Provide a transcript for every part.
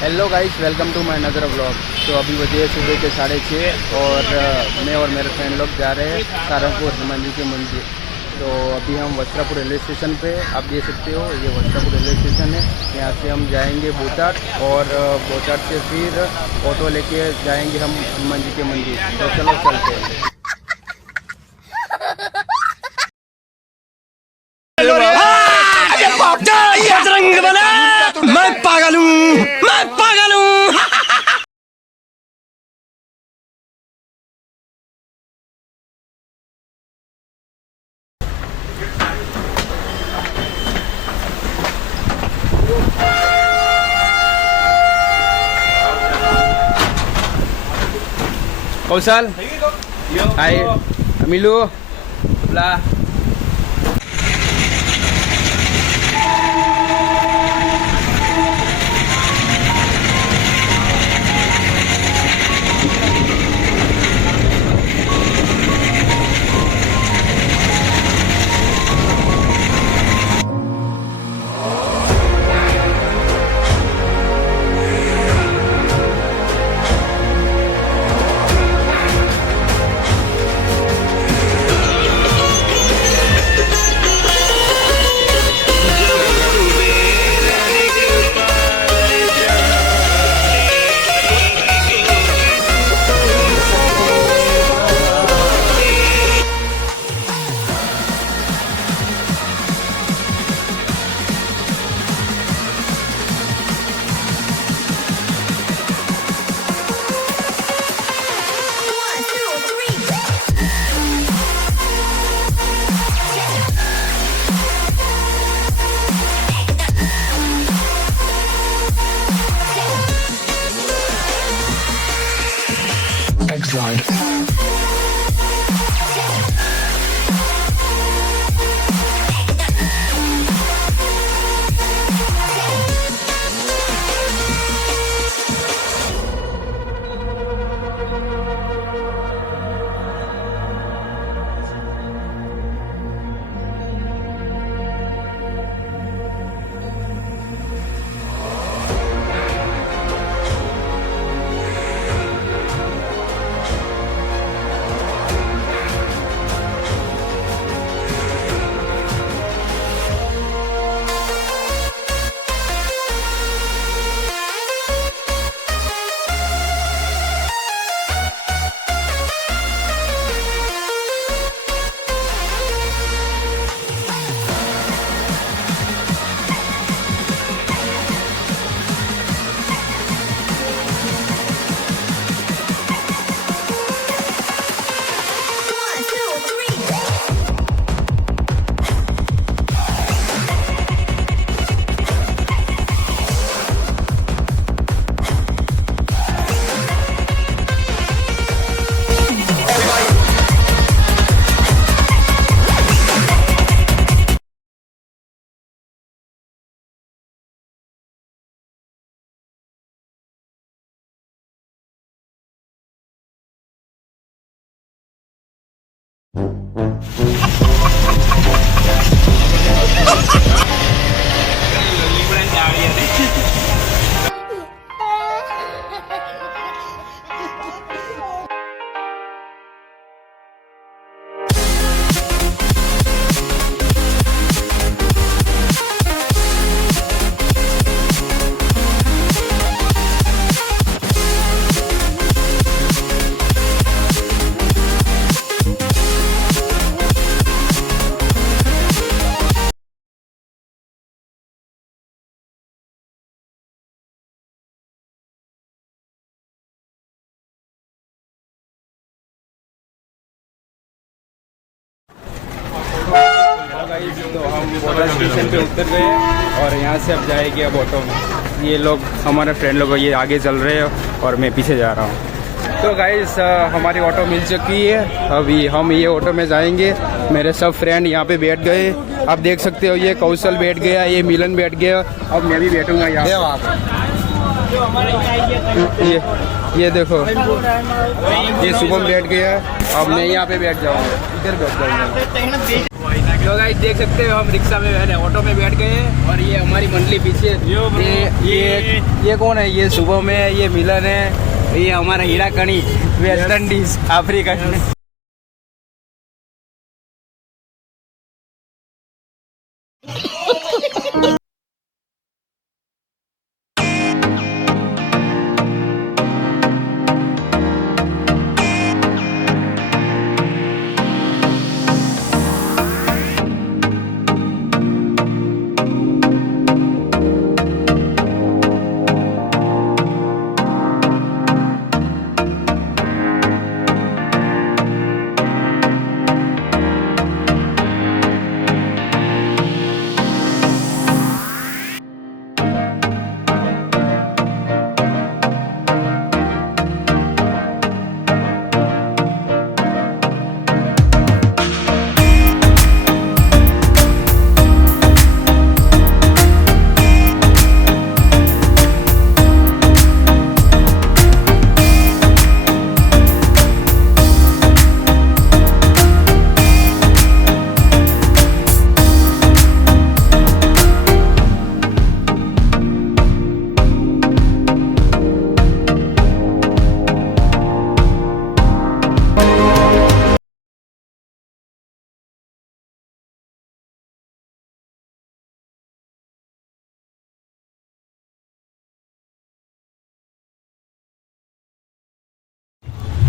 Hello guys, welcome to my another vlog. तो अभी बजे सुबह के 6:30 और मैं और मेरे फ्रेंड लोग जा रहे हैं सारंगपुर हनुमान जी के मंदिर। तो अभी हम वस्त्रापुर रेलवे स्टेशन पे, आप देख सकते हो ये वस्त्रापुर रेलवे स्टेशन है। यहाँ से हम जाएंगे बोटाट और बोटाट से फिर ऑटो लेके जाएंगे हम हनुमान जी के मंदिर। तो चलो चलते हैं। मैं पागल हूँ, मैं पागल हूँ। कौशल, हाय, मिलू, ला। Exiled. तो हम बोटा स्टेशन पे उतर गए और यहाँ से अब जाएंगे अब ऑटो में। ये लोग हमारे फ्रेंड लोग ये आगे चल रहे हैं और मैं पीछे जा रहा हूँ। तो गाइस हमारी ऑटो मिल चुकी है। अभी हम ये ऑटो में जाएंगे। मेरे सब फ्रेंड यहाँ पे बैठ गए। आप देख सकते हो ये कौशल बैठ गया, ये मिलन बैठ गया, अब मैं भी बैठूंगा यहाँ। ये देखो, ये शुभम बैठ गया, अब मैं यहाँ पे बैठ जाऊँगा, इधर बैठ जाऊँगा। जो गाइस देख सकते हो हम रिक्शा में बैठे ऑटो में बैठ गए और ये हमारी मंडली पीछे ये कौन है? ये सुबह में ये मिलन है, ये हमारा हीरा कणी West Indies Africa.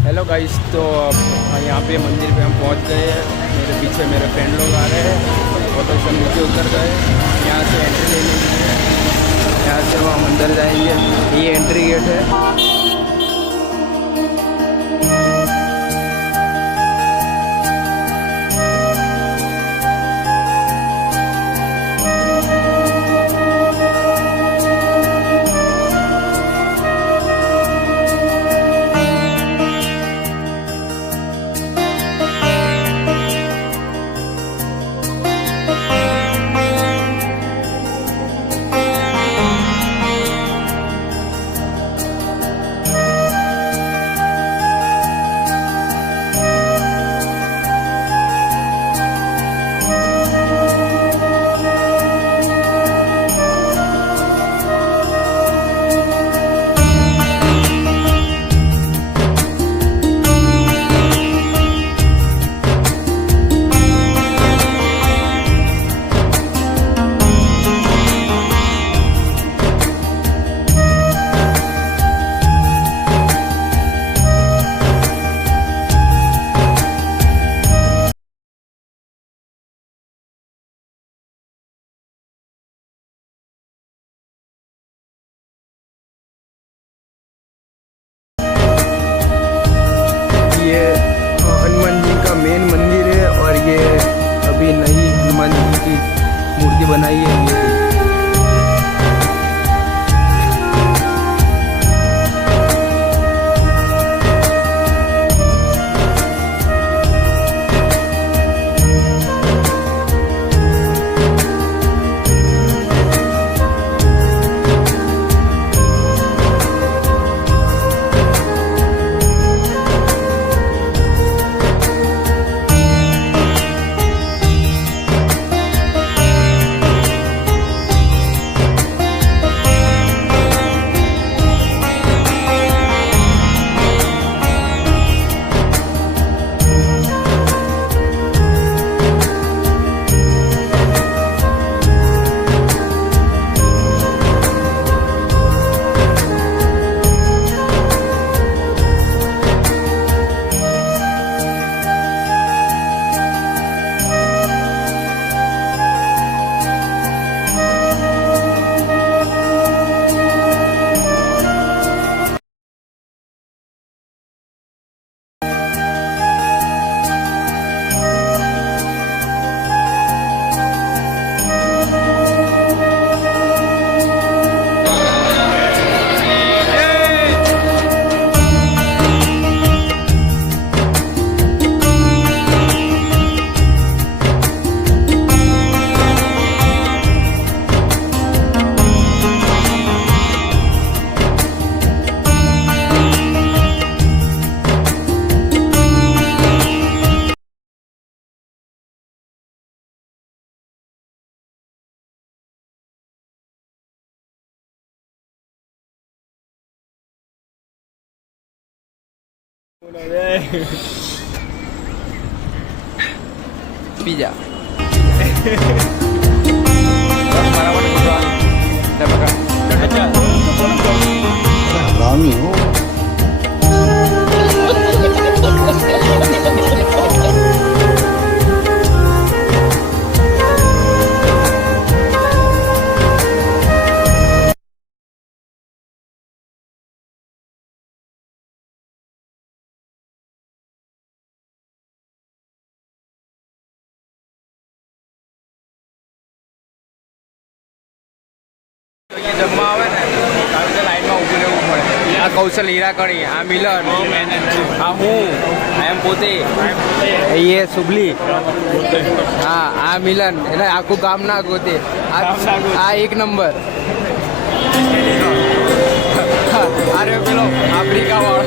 Hello guys, तो यहाँ पे मंदिर पे हम पहुँच गए हैं। मेरे पीछे मेरे फ्रेंड लोग आ रहे हैं। ऑटो से नीचे उतर गए, यहाँ से एंट्री ले लीजिए। यहाँ से हम अंदर जाएंगे, ये एंट्री गेट है। ये हनुमान जी का मेन मंदिर है और ये अभी नई हनुमान जी की मूर्ति बनाई है। ये पिज्जा हरामी हो જમવા આવે ને આવી રીતે લાઈનમાં ઊભું રહેવું પડે. આ કૌશલ હીરાકણી, આ મિલન, આ હું, એમ પોતે, એ સુબલી, હા આ મિલન, એટલે આખું ગામ ના ગોતે. આ એક નંબર. અરે પેલો આફ્રિકા વાળો.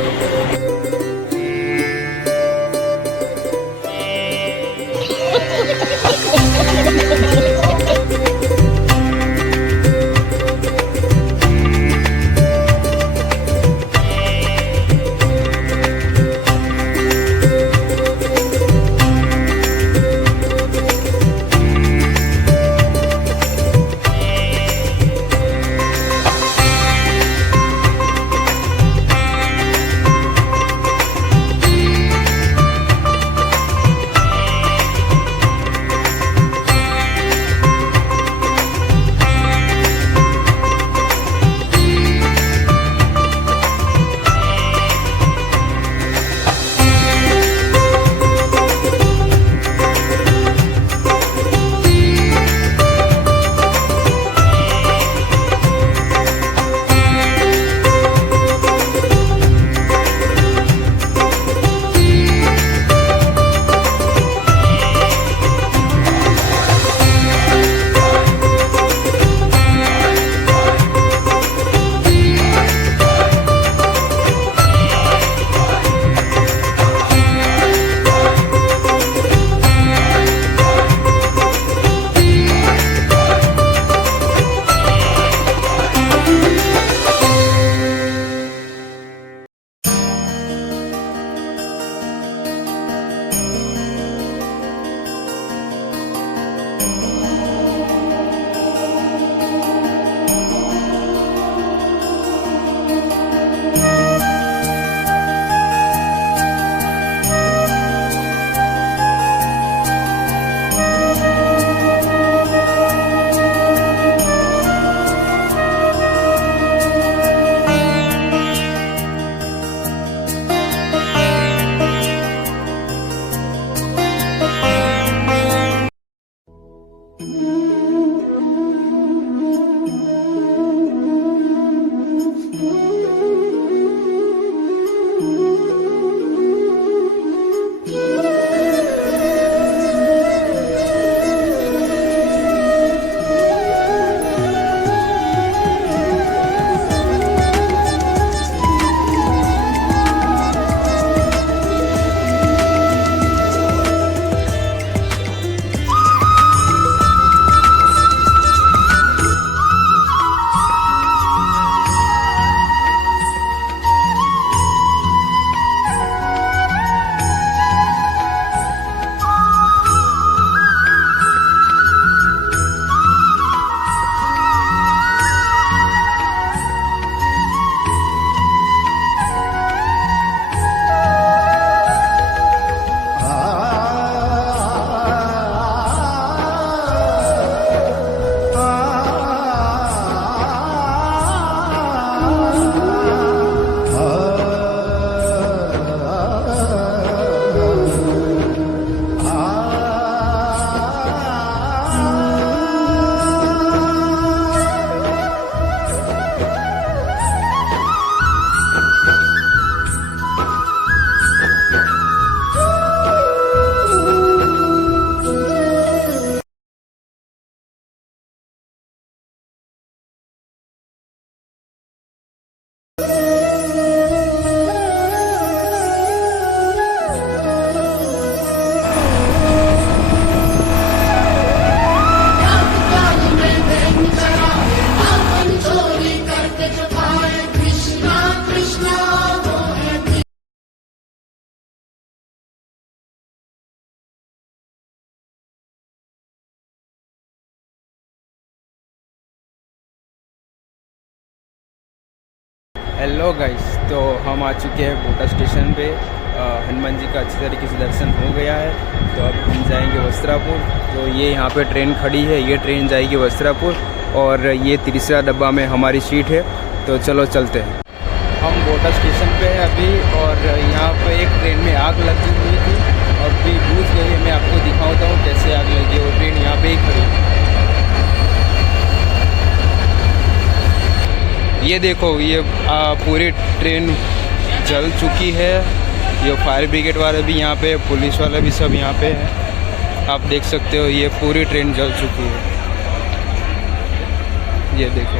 हेलो गाइस, तो हम आ चुके हैं कोटा स्टेशन पे। हनुमान जी का अच्छी तरीके से दर्शन हो गया है। तो अब हम जाएंगे वस्त्रापुर। तो ये यहाँ पे ट्रेन खड़ी है, ये ट्रेन जाएगी वस्त्रापुर और ये तीसरा डब्बा में हमारी सीट है। तो चलो चलते हैं। हम कोटा स्टेशन पे हैं अभी और यहाँ पे एक ट्रेन में आग लगी हुई थी और भी बुझ गई है। मैं आपको दिखाता हूँ कैसे आग लगी है। वो ट्रेन यहाँ पे ही खड़ी है। ये देखो, ये पूरी ट्रेन जल चुकी है। ये फायर ब्रिगेड वाले भी यहाँ पे, पुलिस वाले भी सब यहाँ पे हैं। आप देख सकते हो ये पूरी ट्रेन जल चुकी है। ये देखो,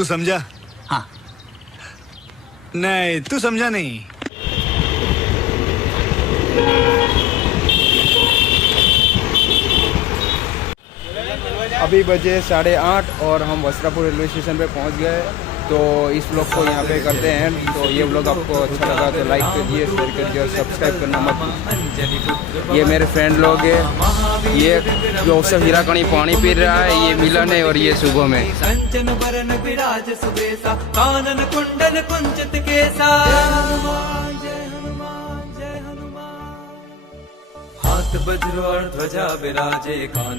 तू समझा? हाँ। नहीं, तू समझा नहीं। अभी बजे 8:30 और हम वस्त्रापुर रेलवे स्टेशन पे पहुंच गए। तो इस ब्लॉग को यहाँ पे करते हैं। तो ये ब्लॉग आपको अच्छा लगा तो लाइक कीजिए, शेयर कीजिए और सब्सक्राइब करना मत भूलिए। ये मेरे फ्रेंड लोग हैं। ये जोसफ हीराकणी पानी पी रहा है, ये मिलन है और ये शुभम है। कंचन बरन विराज सुबेसा, कानन कुंडल कुंचित केसा। जय हनुमान जय हनुमान। हाथ वज्र और ध्वजा विराजे, कान